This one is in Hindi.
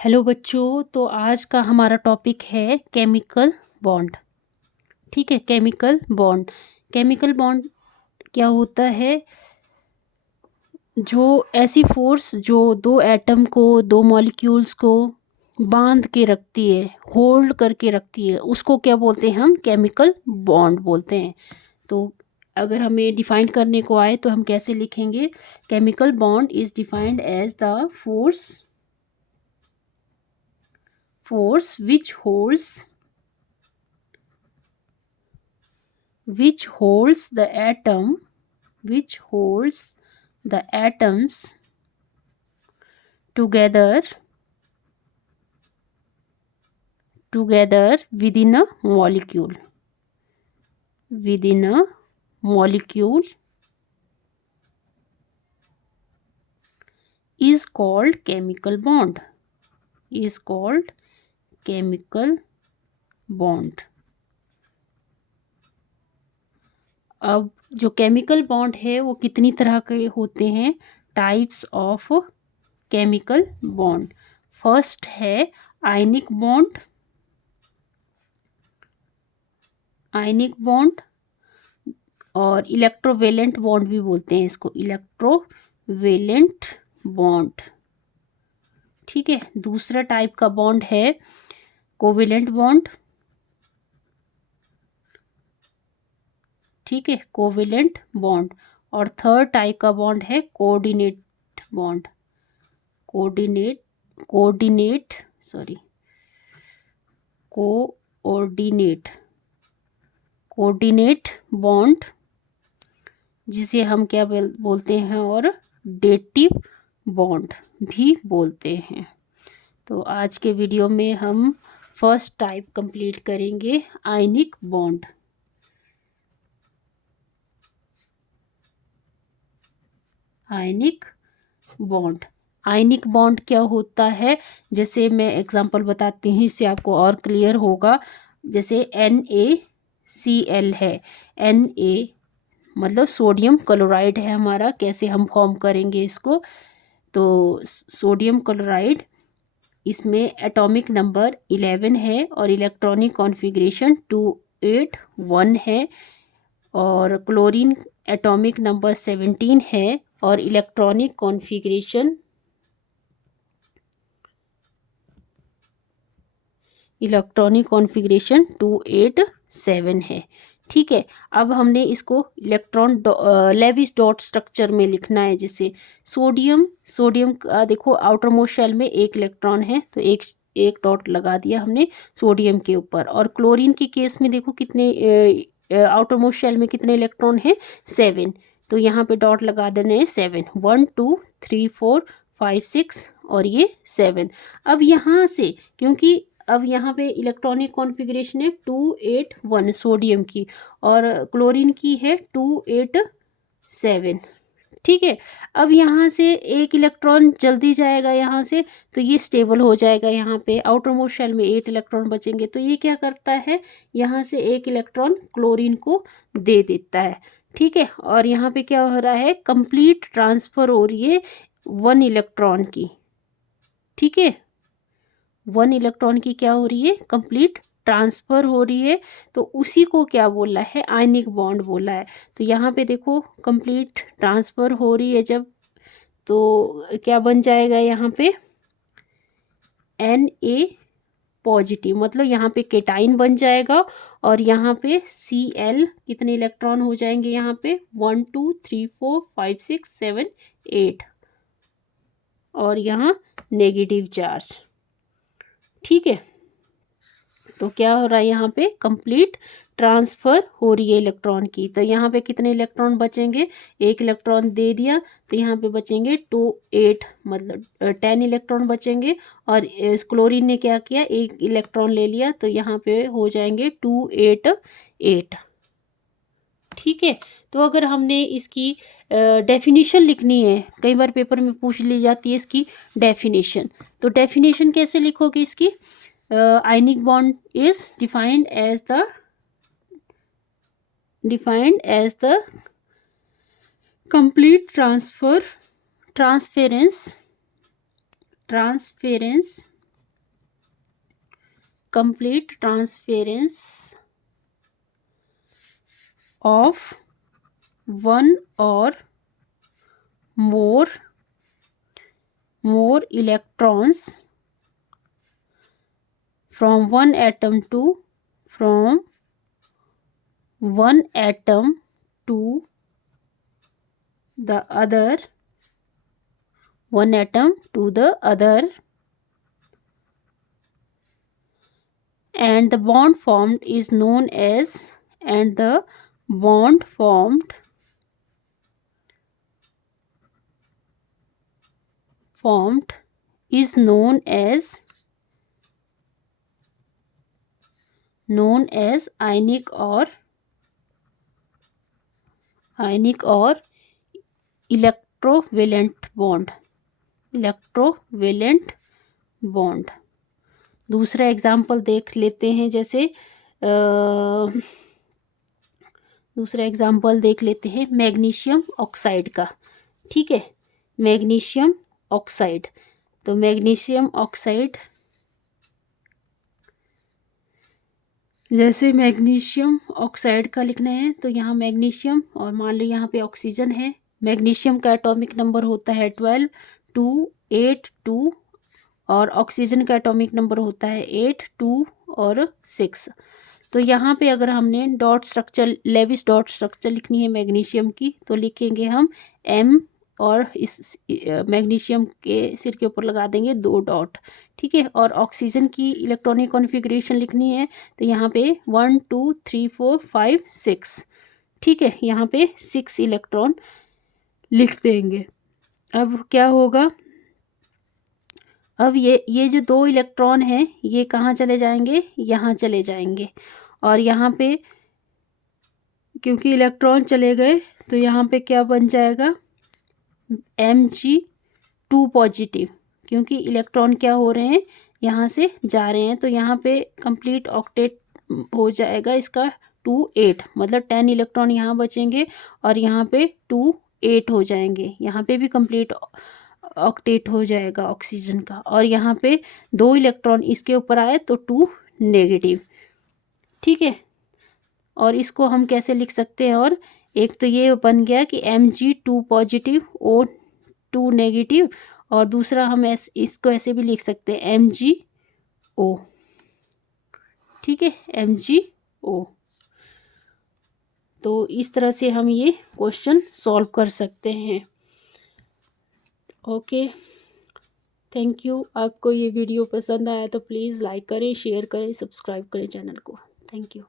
हेलो बच्चों, तो आज का हमारा टॉपिक है केमिकल बॉन्ड। ठीक है, केमिकल बॉन्ड। केमिकल बॉन्ड क्या होता है? जो ऐसी फोर्स जो दो एटम को, दो मॉलिक्यूल्स को बांध के रखती है, होल्ड करके रखती है, उसको क्या बोलते हैं? हम केमिकल बॉन्ड बोलते हैं। तो अगर हमें डिफाइन करने को आए तो हम कैसे लिखेंगे? Chemical bond is defined as the force which holds the atoms together within a molecule is called chemical bond. अब जो केमिकल बॉन्ड है वो कितनी तरह के होते हैं? Types of chemical bond. First है आयनिक बॉन्ड और इलेक्ट्रोवेलेंट बॉन्ड भी बोलते हैं इसको, इलेक्ट्रोवेलेंट बॉन्ड। ठीक है, दूसरा टाइप का बॉन्ड है कोवेलेंट बॉन्ड। ठीक है, कोवेलेंट बॉन्ड। और थर्ड टाइप का बॉन्ड है कोऑर्डिनेट बॉन्ड। कोऑर्डिनेट बॉन्ड, जिसे हम क्या बोलते हैं? और डेटिव बॉन्ड भी बोलते हैं। तो आज के वीडियो में हम फर्स्ट टाइप कंप्लीट करेंगे, आयनिक बॉन्ड। आयनिक बॉन्ड क्या होता है? जैसे मैं एग्जांपल बताती हूँ, इससे आपको और क्लियर होगा। जैसे NaCl है, Na मतलब सोडियम क्लोराइड है हमारा। कैसे हम फॉर्म करेंगे इसको? तो सोडियम क्लोराइड, इसमें एटॉमिक नंबर 11 है और इलेक्ट्रॉनिक कॉन्फ़िगरेशन 281 है। और क्लोरीन एटॉमिक नंबर 17 है और इलेक्ट्रॉनिक कॉन्फ़िगरेशन 287 है। ठीक है, अब हमने इसको इलेक्ट्रॉन लेविस डॉट स्ट्रक्चर में लिखना है। जैसे सोडियम का देखो, आउटर मोस्ट शेल में एक इलेक्ट्रॉन है, तो एक डॉट लगा दिया हमने सोडियम के ऊपर। और क्लोरीन के केस में देखो कितने आउटर मोस्ट शेल में कितने इलेक्ट्रॉन हैं? 7। तो यहाँ पे डॉट लगा देने हैं 7, 1 2 3 4 5 6 और ये 7। अब यहाँ से, क्योंकि अब यहाँ पे इलेक्ट्रॉनिक कॉन्फ़िगरेशन है 281 सोडियम की, और क्लोरीन की है 287। ठीक है, अब यहाँ से एक इलेक्ट्रॉन जल्दी जाएगा यहाँ से, तो ये स्टेबल हो जाएगा। यहाँ पे आउटर मोस्ट शेल में 8 इलेक्ट्रॉन बचेंगे, तो ये क्या करता है? यहाँ से एक इलेक्ट्रॉन क्लोरीन को दे देता है। ठीक है, और यहाँ पे क्या हो रहा है? कंप्लीट ट्रांसफ़र हो रही है 1 इलेक्ट्रॉन की। ठीक है, 1 इलेक्ट्रॉन की क्या हो रही है? कंप्लीट ट्रांसफ़र हो रही है। तो उसी को क्या बोला है? आयनिक बॉन्ड बोला है। तो यहाँ पे देखो कंप्लीट ट्रांसफ़र हो रही है जब, तो क्या बन जाएगा यहाँ पे? Na पॉजिटिव, मतलब यहाँ पे केटाइन बन जाएगा। और यहाँ पे Cl कितने इलेक्ट्रॉन हो जाएंगे? यहाँ पे 1 2 3 4 5 6 7 8, और यहाँ नेगेटिव चार्ज। ठीक है, तो क्या हो रहा है? यहाँ पे कंप्लीट ट्रांसफ़र हो रही है इलेक्ट्रॉन की। तो यहाँ पे कितने इलेक्ट्रॉन बचेंगे? एक इलेक्ट्रॉन दे दिया, तो यहाँ पे बचेंगे 8, मतलब 10 इलेक्ट्रॉन बचेंगे। और इस क्लोरीन ने क्या किया? एक इलेक्ट्रॉन ले लिया, तो यहाँ पे हो जाएंगे 288। ठीक है, तो अगर हमने इसकी डेफिनेशन लिखनी है, कई बार पेपर में पूछ ली जाती है इसकी डेफिनेशन, तो डेफिनेशन कैसे लिखोगे इसकी? ionic bond is defined as the complete transference complete transference of one or more electrons from one atom to the other, one atom to the other, and the bond formed is known as, and the bond formed is known as ionic or electrovalent bond. दूसरा एग्जाम्पल देख लेते हैं, जैसे दूसरा एग्जाम्पल देख लेते हैं मैग्नीशियम ऑक्साइड का। ठीक है, मैग्नीशियम ऑक्साइड, तो मैग्नीशियम ऑक्साइड, जैसे मैग्नीशियम ऑक्साइड का लिखना है तो यहाँ मैग्नीशियम, और मान लो यहाँ पे ऑक्सीजन है। मैग्नीशियम का एटॉमिक नंबर होता है 12, 2, 8, 2, और ऑक्सीजन का एटॉमिक नंबर होता है 8, 2 और 6। तो यहाँ पे अगर हमने dot structure, Lewis dot structure लिखनी है मैग्नीशियम की, तो लिखेंगे हम M, और इस मैग्नीशियम के सिर के ऊपर लगा देंगे 2 डॉट। ठीक है, और ऑक्सीजन की इलेक्ट्रॉनिक कॉन्फ़िगरेशन लिखनी है तो यहाँ पे 1, 2, 3, 4, 5, 6। ठीक है, यहाँ पे 6 इलेक्ट्रॉन लिख देंगे। अब क्या होगा, अब ये जो 2 इलेक्ट्रॉन हैं ये कहाँ चले जाएंगे, यहाँ चले जाएंगे, और यहाँ पे क्योंकि इलेक्ट्रॉन चले गए तो यहाँ पे क्या बन जाएगा, Mg2 पॉजिटिव, क्योंकि इलेक्ट्रॉन क्या हो रहे हैं, यहाँ से जा रहे हैं, तो यहाँ पे कंप्लीट ऑक्टेट हो जाएगा इसका 2, 8, मतलब 10 इलेक्ट्रॉन यहाँ बचेंगे, और यहाँ पे 2, 8 हो जाएंगे, यहाँ पे भी कंप्लीट ऑक्टेट हो जाएगा ऑक्सीजन का, और यहाँ पे 2 इलेक्ट्रॉन इसके ऊपर आए तो 2 नेगेटिव। ठीक है, और इसको हम कैसे लिख सकते हैं, और एक तो ये बन गया कि Mg2 पॉजिटिव, O2 नेगेटिव, और दूसरा हम इसको ऐसे भी लिख सकते हैं MgO। ठीक है, MgO। तो इस तरह से हम ये क्वेश्चन सॉल्व कर सकते हैं। Okay, thank you. आपको ये वीडियो पसंद आया तो प्लीज़ लाइक करें, शेयर करें, सब्सक्राइब करें चैनल को। Thank you.